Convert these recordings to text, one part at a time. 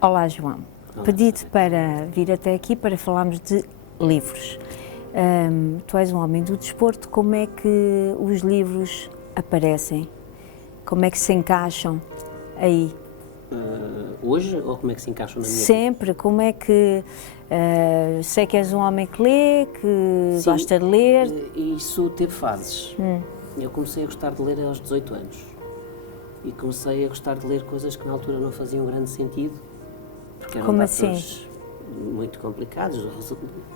Olá, João. Pedi-te para vir até aqui para falarmos de livros. Tu és um homem do desporto, como é que os livros aparecem? Como é que se encaixam aí? Hoje, ou como é que se encaixam na minha vida? Sempre, como é que... sei que és um homem que lê, que Sim, gosta de ler. Isso teve fases. Eu comecei a gostar de ler aos 18 anos. E comecei a gostar de ler coisas que na altura não faziam grande sentido. Porque eram Como de assim? autores muito complicados.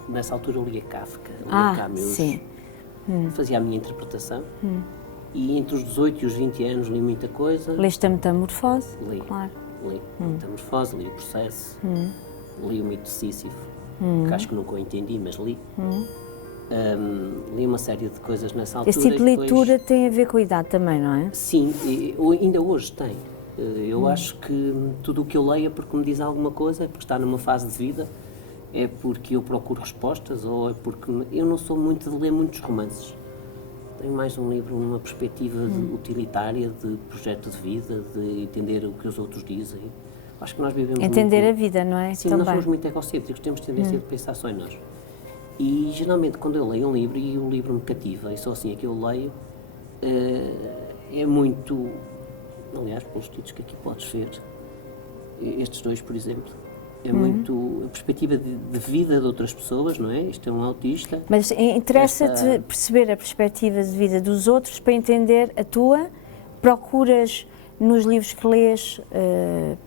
Nessa altura eu lia Kafka, lia Camus, sim. fazia a minha interpretação. E entre os 18 e os 20 anos li muita coisa. Leste a Metamorfose? Li. Claro. Li Metamorfose, li o Processo, li o Mito de Sísifo, que acho que nunca o entendi, mas li. Li uma série de coisas nessa altura. Esse tipo de e depois- leitura tem a ver com a idade também, não é? Sim, ainda hoje tem. Eu acho que tudo o que eu leio é porque me diz alguma coisa, é porque está numa fase de vida, é porque eu procuro respostas, ou é porque... Eu não sou muito de ler muitos romances. Tenho mais um livro numa perspectiva utilitária, de projeto de vida, de entender o que os outros dizem. Acho que nós vivemos Entender muito... a vida, não é? Sim, nós Também. somos muito egocêntricos, temos tendência de pensar só em nós. E geralmente quando eu leio um livro e o livro me cativa, e só assim é que eu leio, é muito... Aliás, pelos títulos que aqui podes ver, estes dois, por exemplo, é muito a perspectiva de vida de outras pessoas, não é? Isto é um autista. Mas interessa-te Esta- perceber a perspectiva de vida dos outros para entender a tua? Procuras nos livros que lês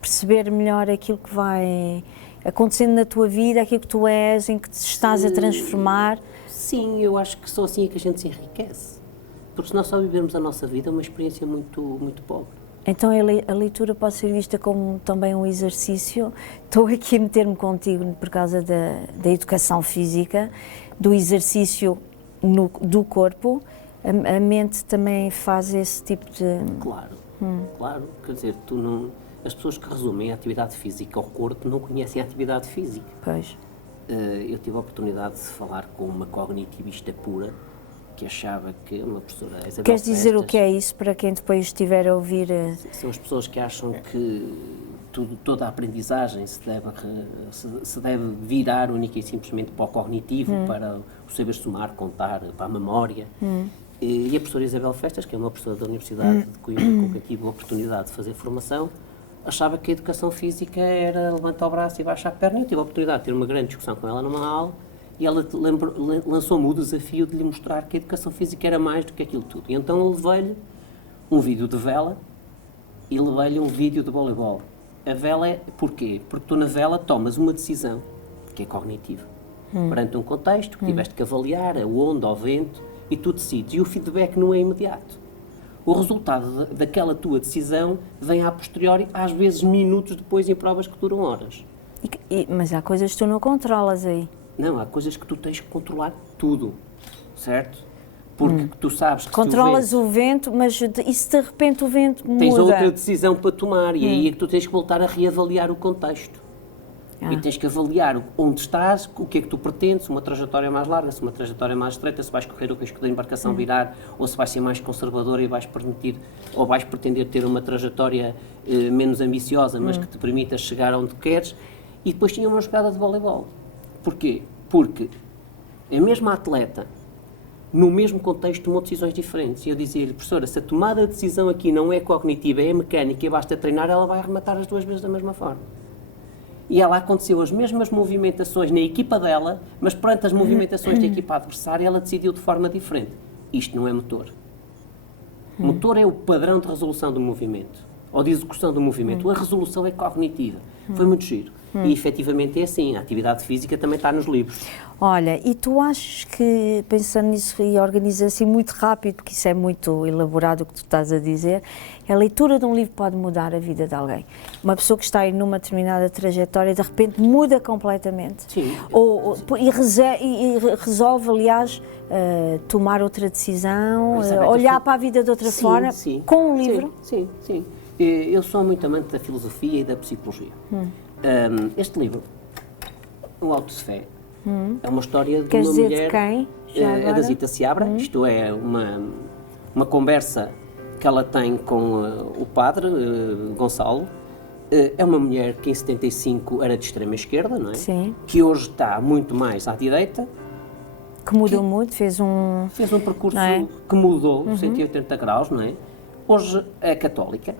perceber melhor aquilo que vai acontecendo na tua vida, aquilo que tu és, em que te estás a transformar? Sim, eu acho que só assim é que a gente se enriquece. Porque se nós só vivermos a nossa vida, é uma experiência muito, muito pobre. Então a leitura pode ser vista como também um exercício. Estou aqui a meter-me contigo por causa da educação física, do exercício do corpo. A mente também faz esse tipo de... Claro, claro. Quer dizer, tu não... As pessoas que resumem a atividade física ao corpo não conhecem a atividade física. Pois. Eu tive a oportunidade de falar com uma cognitivista pura, que achava que uma professora Isabel Queres dizer o Festas, que é isso para quem depois estiver a ouvir? São as pessoas que acham que toda a aprendizagem se deve virar única e simplesmente para o cognitivo, para o saber somar, contar, para a memória. E a professora Isabel Festas, que é uma professora da Universidade de Coimbra, com quem tive a oportunidade de fazer formação, achava que a educação física era levantar o braço e baixar a perna. Eu tive a oportunidade de ter uma grande discussão com ela numa aula, e ela lançou-me o desafio de lhe mostrar que a educação física era mais do que aquilo tudo. E então eu levei-lhe um vídeo de vela e levei-lhe um vídeo de voleibol. A vela é... Porquê? Porque tu na vela tomas uma decisão, que é cognitiva, perante um contexto que tiveste que avaliar, a onda, o vento, e tu decides. E o feedback não é imediato. O resultado daquela tua decisão vem a posteriori, às vezes minutos depois, em provas que duram horas. Mas há coisas que tu não controlas aí. Não, há coisas que tu tens que controlar tudo, certo? Porque tu sabes que Controlas se o o vento, mas e se de repente o vento muda? tens outra decisão para tomar, e aí é que tu tens que voltar a reavaliar o contexto. E tens que avaliar onde estás, o que é que tu pretendes, uma trajetória mais larga, se uma trajetória mais estreita, se vais correr o risco da embarcação virar, ou se vais ser mais conservador e vais permitir, ou vais pretender ter uma trajetória menos ambiciosa, mas que te permita chegar onde queres. E depois tinha uma jogada de voleibol. Porquê? Porque a mesma atleta, no mesmo contexto, tomou decisões diferentes. E eu dizia-lhe, professora, se a tomada de decisão aqui não é cognitiva, é mecânica e basta treinar, ela vai arrematar as duas vezes da mesma forma. E ela aconteceu as mesmas movimentações na equipa dela, mas perante as movimentações da equipa adversária, ela decidiu de forma diferente. Isto não é motor. Motor é o padrão de resolução do movimento, ou de execução do movimento. A resolução é cognitiva. Foi muito giro. E, efetivamente, é assim. A atividade física também está nos livros. Olha, e tu achas que, pensando nisso e organiza assim muito rápido, porque isso é muito elaborado o que tu estás a dizer, a leitura de um livro pode mudar a vida de alguém? Uma pessoa que está aí numa determinada trajetória, de repente muda completamente? Sim. E resolve, aliás, tomar outra decisão, Elizabeth, olhar para a vida de outra forma, com um livro? Sim, sim. Eu sou muito amante da filosofia e da psicologia. Este livro, O Auto de Fé, é uma história de Queres uma dizer mulher... de quem? Já É da agora? Zita Seabra. Isto é uma conversa que ela tem com o padre Gonçalo, É uma mulher que em 75 era de extrema esquerda, não é? Sim. Que hoje está muito mais à direita. Que mudou muito, fez um percurso não é? que mudou 180 graus, não é? Hoje é católica,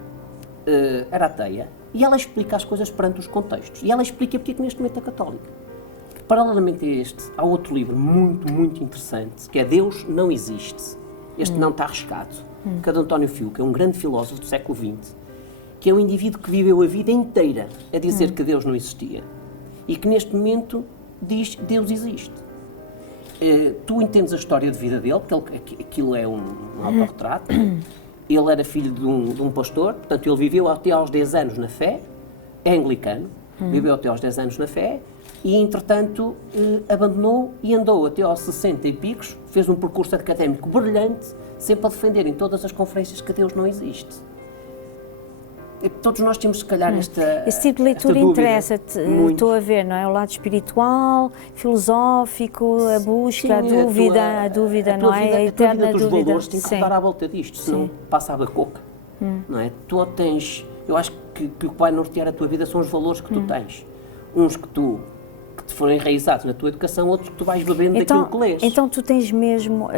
era ateia, e ela explica as coisas perante os contextos. E ela explica porque é que neste momento é católica. Paralelamente a este, há outro livro muito, muito interessante, que é Deus Não Existe. Este não está arriscado, que é de António Fiu, que é um grande filósofo do século XX, que é um indivíduo que viveu a vida inteira a dizer que Deus não existia e que neste momento diz Deus existe. Tu entendes a história de vida dele, porque aquilo é um autorretrato. Ele era filho de um pastor, portanto ele viveu até aos 10 anos na fé, é anglicano, viveu até aos 10 anos na fé e entretanto abandonou e andou até aos 60 e picos, fez um percurso académico brilhante, sempre a defender em todas as conferências que Deus não existe. Todos nós temos, se calhar, Esse tipo de leitura interessa-te, estou a ver, não é? O lado espiritual, filosófico, a busca, Sim, a dúvida, não é? A eterna dúvida. Os dúvida. valores têm que rodar à volta disto, senão passa a bacoca, não é? Tu tens, eu acho que o que vai nortear a tua vida são os valores que tu tens. Uns que te foram enraizados na tua educação, outros que tu vais bebendo daquilo que lês. Então tu tens mesmo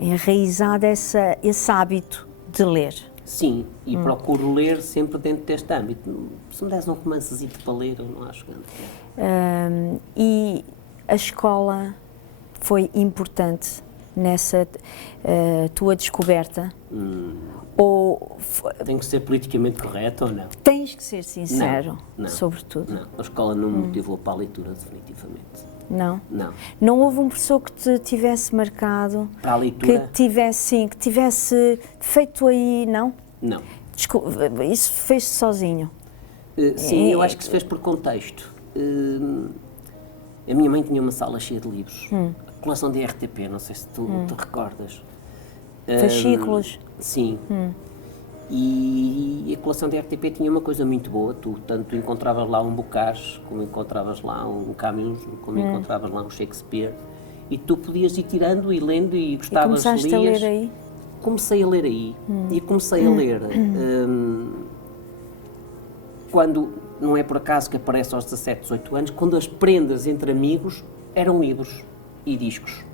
enraizado esse hábito de ler. Sim, e procuro ler sempre dentro deste âmbito. Se me des um romancezito para ler, eu não acho grande. E a escola foi importante nessa tua descoberta? Tem que ser politicamente correto ou não? Tens que ser sincero, não, sobretudo. Não, a escola não me motivou para a leitura, definitivamente. Não? Não. Não houve um professor que te tivesse marcado? Para a leitura? Que tivesse feito aí, não? Não. Isso fez-se sozinho? Sim, eu acho que se fez por contexto. A minha mãe tinha uma sala cheia de livros. A coleção de RTP, não sei se tu te recordas. Fascículos? Sim. E a coleção de RTP tinha uma coisa muito boa, tanto encontravas lá um Bocage, como encontravas lá um Camus, como encontravas lá um Shakespeare, e tu podias ir tirando e lendo e gostavas de ler. Começaste a ler aí? Comecei a ler aí, e comecei a ler quando, não é por acaso que aparece aos 17, 18 anos, quando as prendas entre amigos eram livros e discos.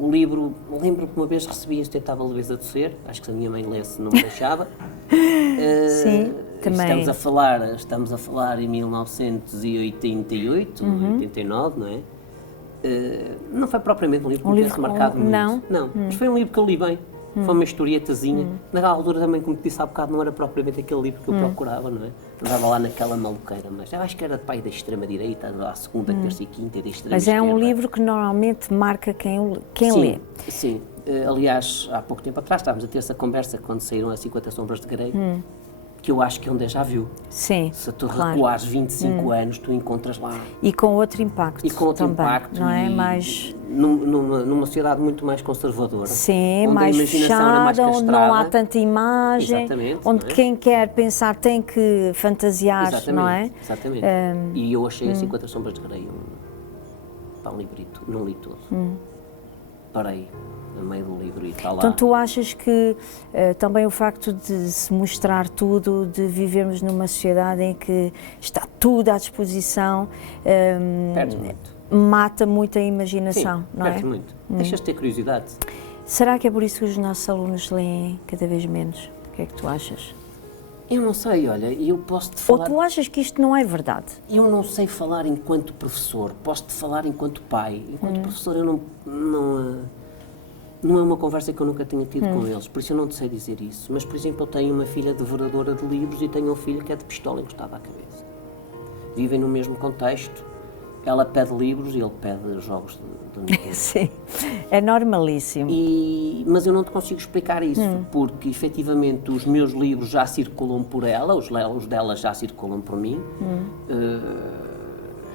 O livro, lembro que uma vez recebi Insustentável Leveza do Ser, acho que se a minha mãe lesse não me deixava. Sim, também. Estamos a falar em 1988, 89, não é? Não foi propriamente um livro que me tivesse marcado muito. Não, mas foi um livro que eu li bem. Foi uma historietazinha. Naquela altura também, como te disse há bocado, não era propriamente aquele livro que eu procurava, não é? Andava lá naquela maluqueira, mas eu acho que era de pai da extrema-direita, à segunda, terça e quinta e da extrema-esquerda. Mas é um livro que normalmente marca quem sim, lê. Sim. Aliás, há pouco tempo atrás estávamos a ter essa conversa quando saíram as 50 Sombras de Grey, que eu acho que é um déjà vu. Sim, se tu recuares 25 anos, tu encontras lá. E com outro impacto. E com outro também, impacto. Não é? Mais... Numa sociedade muito mais conservadora. Sim, onde mais a imaginação era mais fechada, onde não há castrada. tanta imagem. Exatamente, onde não é? quem quer pensar tem que fantasiar, não é? Exatamente. E eu achei as 50 Sombras de Grey um livrito, não li todo. Parei no meio do livro e está lá. Então tu achas que também o facto de se mostrar tudo, de vivermos numa sociedade em que está tudo à disposição, Perdes muito. mata muito a imaginação, Sim, não é? perdes muito. Deixas de ter curiosidade. Será que é por isso que os nossos alunos leem cada vez menos? O que é que tu achas? Eu não sei, olha, eu posso-te Ou falar... tu achas que isto não é verdade? Eu não sei falar enquanto professor, posso-te falar enquanto pai. Enquanto professor eu não é uma conversa que eu nunca tenha tido com eles, por isso eu não te sei dizer isso. Mas, por exemplo, eu tenho uma filha devoradora de livros e tenho um filho que é de pistola encostada à cabeça. Vivem no mesmo contexto, ela pede livros e ele pede jogos de Nintendo. Sim, é normalíssimo. Mas eu não te consigo explicar isso, porque efetivamente os meus livros já circulam por ela, os dela já circulam por mim.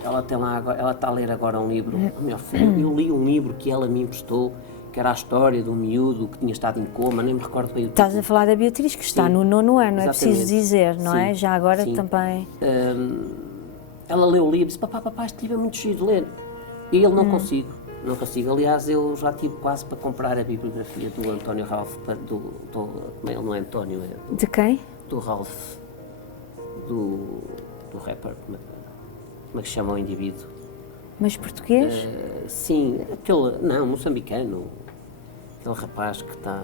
Ela está a ler agora um livro. Meu filho, eu li um livro que ela me emprestou, que era a história de um miúdo que tinha estado em coma, nem me recordo bem o título. Estás a falar da Beatriz, que está no 9º ano, é preciso dizer, não é? Já agora também... Ela leu o livro e disse, papá, este livro é muito cheio de ler. E ele não consigo. Aliás, eu já tive quase para comprar a bibliografia do António Ralph, ele não é António, é De quem? do Ralph, do rapper, como é que se chama o indivíduo? Mas português? Sim, não, moçambicano, aquele rapaz que está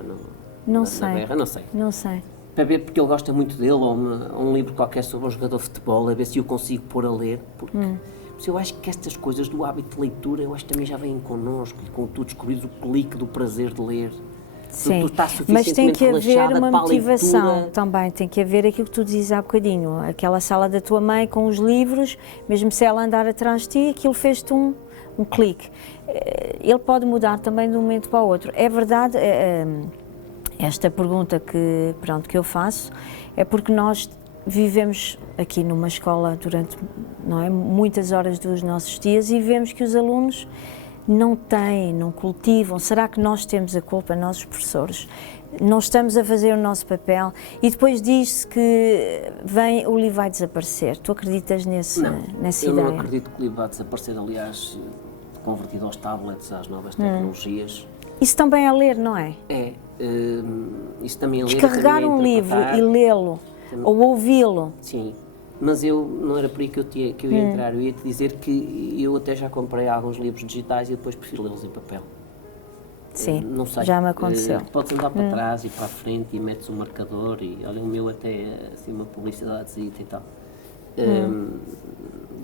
Não na sei. berra, não sei. Não sei. Para ver porque ele gosta muito dele, ou um livro qualquer sobre um jogador de futebol, a ver se eu consigo pôr a ler, porque mas eu acho que estas coisas do hábito de leitura, eu acho que também já vêm connosco, e com tu descobrires o clique do prazer de ler. Sim, Tu estás mas tem que haver suficientemente uma relaxada para a motivação leitura. também, tem que haver aquilo que tu dizes há bocadinho, aquela sala da tua mãe com os livros, mesmo se ela andar atrás de ti, aquilo fez-te um clique. Ele pode mudar também de um momento para o outro. É verdade, esta pergunta que eu faço é porque nós vivemos aqui numa escola durante, não é, muitas horas dos nossos dias e vemos que os alunos não têm, não cultivam. Será que nós temos a culpa, nós os professores? Não estamos a fazer o nosso papel e depois diz-se que o livro vai desaparecer. Tu acreditas nessa Eu ideia? não acredito que o livro vá desaparecer, aliás, convertido aos tablets, às novas tecnologias. Isso também é ler, não é? Isso também é ler, Descarregar também é um livro interpretar. e lê-lo, ou ouvi-lo. Sim, mas não era por aí que eu ia entrar. Eu ia te dizer que eu até já comprei alguns livros digitais e depois prefiro lê-los em papel. Sim, Não sei. já me aconteceu. Podes andar para trás e para a frente e metes um marcador e olha, o meu até é assim uma publicidade e tal.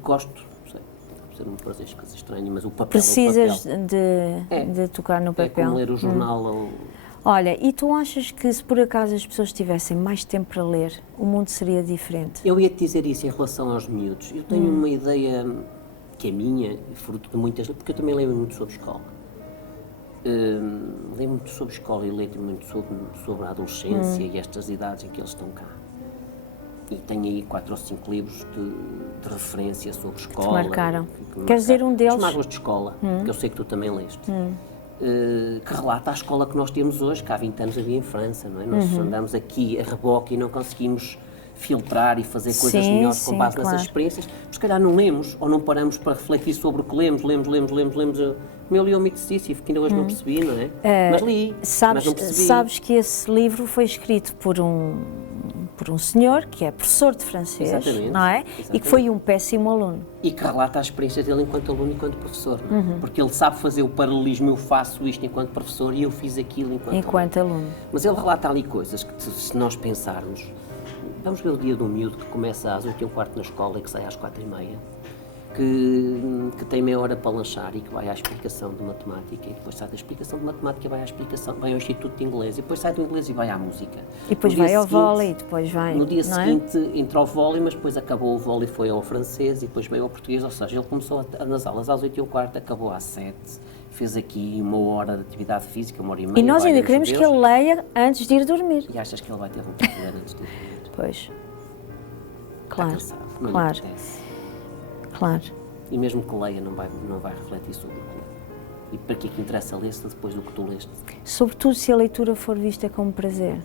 Gosto, não sei, deve ser um prazer esquisito estranho, mas o papel Precisas é o papel. de tocar no É papel. como ler o jornal ou... Olha, e tu achas que se por acaso as pessoas tivessem mais tempo para ler, o mundo seria diferente? Eu ia te dizer isso em relação aos miúdos. Eu tenho uma ideia que é minha, fruto de muitas... Porque eu também leio muito sobre escola. Leio muito sobre escola e leio muito sobre a adolescência e estas idades em que eles estão cá. E tenho aí 4 ou 5 livros de referência sobre escola. marcaram. Que me Queres dizer marcaram. um deles? As Mágoas de Escola, que eu sei que tu também leste. Que relata a escola que nós temos hoje, que há 20 anos havia em França, não é? Nós andamos aqui a reboque e não conseguimos filtrar e fazer coisas Sim, melhores com sim, base claro. nessas experiências, mas se calhar não lemos ou não paramos para refletir sobre o que lemos. O meu li o Mito de Sísifo, que ainda hoje não percebi, não é? Mas li, mas não percebi. Sabes que esse livro foi escrito por um senhor que é professor de francês, Exatamente, não é? E que foi um péssimo aluno. E que relata a experiência dele enquanto aluno e enquanto professor, não é? Porque ele sabe fazer o paralelismo, eu faço isto enquanto professor e eu fiz aquilo enquanto aluno. Mas ele relata ali coisas que, se nós pensarmos, vamos ver o dia do miúdo que começa às 8h15 na escola e que sai às 4h30, que tem meia hora para lanchar e que vai à explicação de matemática, e depois sai da explicação de matemática, vai ao Instituto de Inglês, e depois sai do inglês e vai à música. E depois vai ao vôlei, e depois vai... No dia não é? seguinte entrou ao vôlei, mas depois acabou o vôlei, foi ao francês e depois veio ao português, ou seja, ele começou nas aulas às 8h15, acabou às 7h, fez aqui 1 hora de atividade física, 1h30. E nós vai ainda aos queremos que judeus. ele leia antes de ir dormir. E achas que ele vai ter vontade de ler antes de ir dormir? Pois. Está Claro, cansado, não lhe claro, apetece. claro. E mesmo que leia, não vai refletir sobre o que lê. E para que é que interessa ler-se depois do que tu leste? Sobretudo se a leitura for vista como prazer.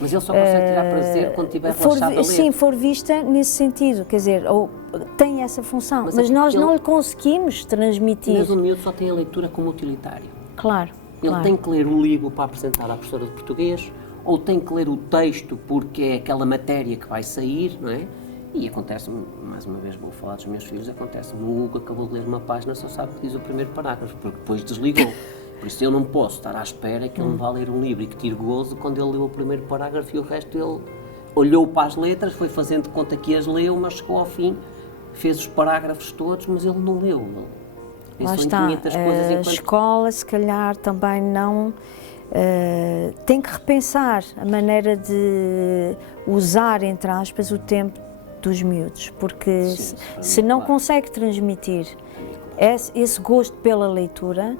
Mas ele só consegue tirar prazer quando estiver relaxado a ler. Sim, for vista nesse sentido, quer dizer, ou tem essa função, mas nós não lhe conseguimos transmitir. Mas o miúdo só tem a leitura como utilitário. Claro, Ele claro. tem que ler o livro para apresentar à professora de português, ou tem que ler o texto porque é aquela matéria que vai sair, não é? E acontece-me, mais uma vez vou falar dos meus filhos, acontece-me, o Hugo acabou de ler uma página, só sabe que diz o primeiro parágrafo, porque depois desligou. Por isso eu não posso estar à espera que ele me vá ler um livro e que tire gozo quando ele leu o primeiro parágrafo e o resto ele olhou para as letras, foi fazendo de conta que as leu, mas chegou ao fim, fez os parágrafos todos, mas ele não leu. Lá está, a escola se calhar também não... tem que repensar a maneira de usar, entre aspas, o tempo dos miúdos, porque Sim, se não consegue transmitir esse gosto pela leitura,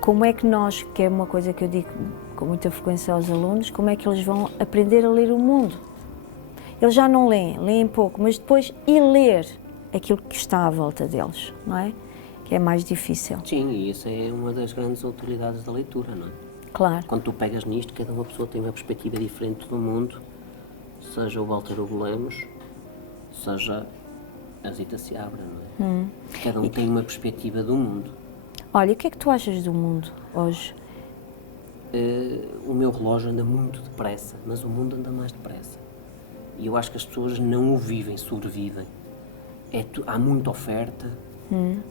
como é que nós, que é uma coisa que eu digo com muita frequência aos alunos, como é que eles vão aprender a ler o mundo? Eles já não leem pouco, mas depois ler aquilo que está à volta deles, não é? Que é mais difícil. Sim, e isso é uma das grandes utilidades da leitura, não é? Claro. Quando tu pegas nisto, cada uma pessoa tem uma perspectiva diferente do mundo, seja o Walter Hugo Lemos, seja a Zita Seabra, não é? Cada um tem uma perspectiva do mundo. Olha, o que é que tu achas do mundo hoje? O meu relógio anda muito depressa, mas o mundo anda mais depressa. E eu acho que as pessoas não o vivem, sobrevivem. Há muita oferta,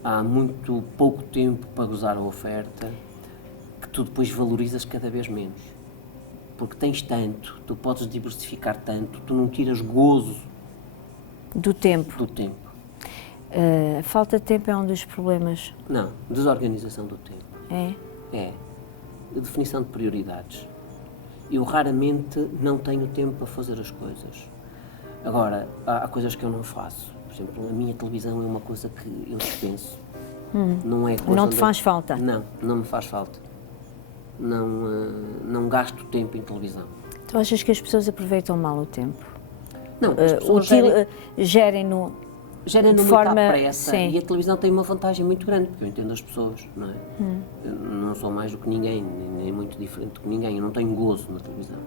há muito pouco tempo para gozar a oferta, que tu depois valorizas cada vez menos. Porque tens tanto, tu podes diversificar tanto, tu não tiras gozo Do tempo. do tempo. A falta de tempo é um dos problemas. Não, desorganização do tempo. É? É. A definição de prioridades. Eu raramente não tenho tempo para fazer as coisas. Agora, há coisas que eu não faço. Por exemplo, a minha televisão é uma coisa que eu dispenso. Não é coisa Não te faz falta? Não, não me faz falta. Não gasto tempo em televisão. Tu achas que as pessoas aproveitam mal o tempo? Não, as pessoas Gerem-no gerem de muito forma... à pressa, sim. e a televisão tem uma vantagem muito grande, porque eu entendo as pessoas, não é? Eu não sou mais do que ninguém, nem muito diferente do que ninguém, eu não tenho gozo na televisão.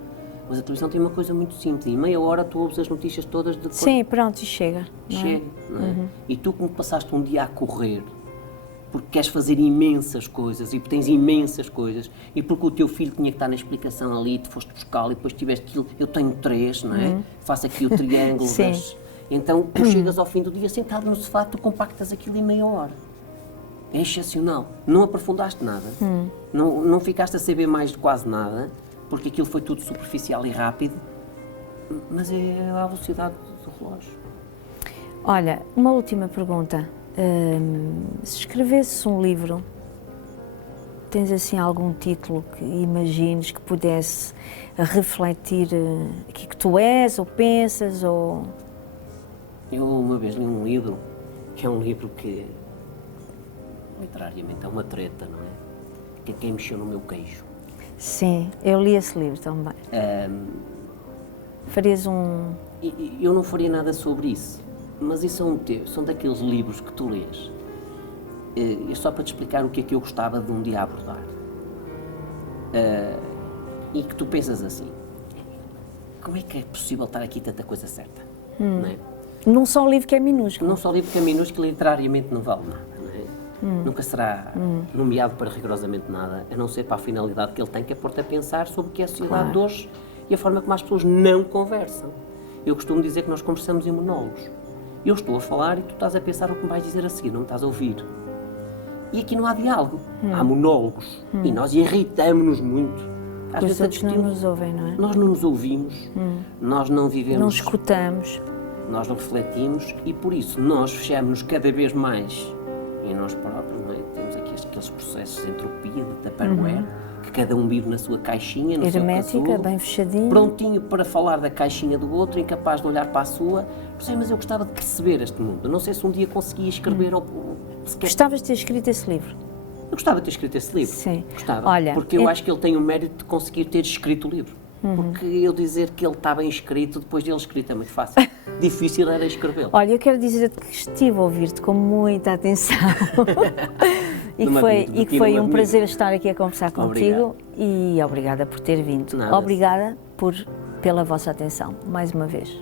Mas a televisão tem uma coisa muito simples, em meia hora tu ouves as notícias todas de Sim, pronto, e chega. Não é? chega, não é? E tu, como passaste um dia a correr, porque queres fazer imensas coisas e porque tens imensas coisas e porque o teu filho tinha que estar na explicação ali, tu foste buscá-lo e depois tiveste aquilo, eu tenho 3, não é? Faço aqui o triângulo Sim. Então, tu chegas ao fim do dia sentado no sofá, tu compactas aquilo em meia hora. É excepcional. Não aprofundaste nada, não ficaste a saber mais de quase nada, porque aquilo foi tudo superficial e rápido, mas é a velocidade do relógio. Olha, uma última pergunta. Se escrevesses um livro, tens assim algum título que imagines que pudesse refletir aquilo que tu és, ou pensas, ou... Eu uma vez li um livro, que é um livro que, literariamente, é uma treta, não é? Que é Quem Mexeu no Meu Queijo. Sim, eu li esse livro também. Farias um... Eu não faria nada sobre isso, mas isso são daqueles livros que tu lês. É só para te explicar o que é que eu gostava de um dia abordar. E que tu pensas assim, como é que é possível estar aqui tanta coisa certa? Não é? Num só livro que é minúsculo. Não só livro que é minúsculo, literariamente não vale nada. Não é? Nunca será nomeado para rigorosamente nada, a não ser para a finalidade que ele tem, que é pôr-te a pensar sobre o que é a sociedade de hoje e a forma como as pessoas não conversam. Eu costumo dizer que nós conversamos em monólogos. Eu estou a falar e tu estás a pensar o que me vais dizer a seguir, não me estás a ouvir. E aqui não há diálogo, há monólogos. E nós irritamos-nos muito. Às vezes a Coisas que não nos ouvem, não é? Nós não nos ouvimos, nós não vivemos... Não escutamos. Nós não refletimos e, por isso, nós fechamos-nos cada vez mais em nós próprios, não é? Temos aqui aqueles processos de entropia, de Tupperware, que cada um vive na sua caixinha, no seu Hermética, casulo, bem fechadinho. prontinho para falar da caixinha do outro, incapaz de olhar para a sua. Mas eu gostava de perceber este mundo. Eu não sei se um dia conseguia escrever ou sequer... Gostavas de ter escrito esse livro? Eu gostava de ter escrito esse livro. Sim. Gostava. Olha, porque eu acho que ele tem o mérito de conseguir ter escrito o livro. Porque eu dizer que ele está bem escrito, depois de ele escrito, é muito fácil. Difícil era escrevê-lo. Olha, eu quero dizer-te que estive a ouvir-te com muita atenção e que foi um prazer estar aqui a conversar contigo. E obrigada por ter vindo. Nada. Obrigada pela vossa atenção, mais uma vez.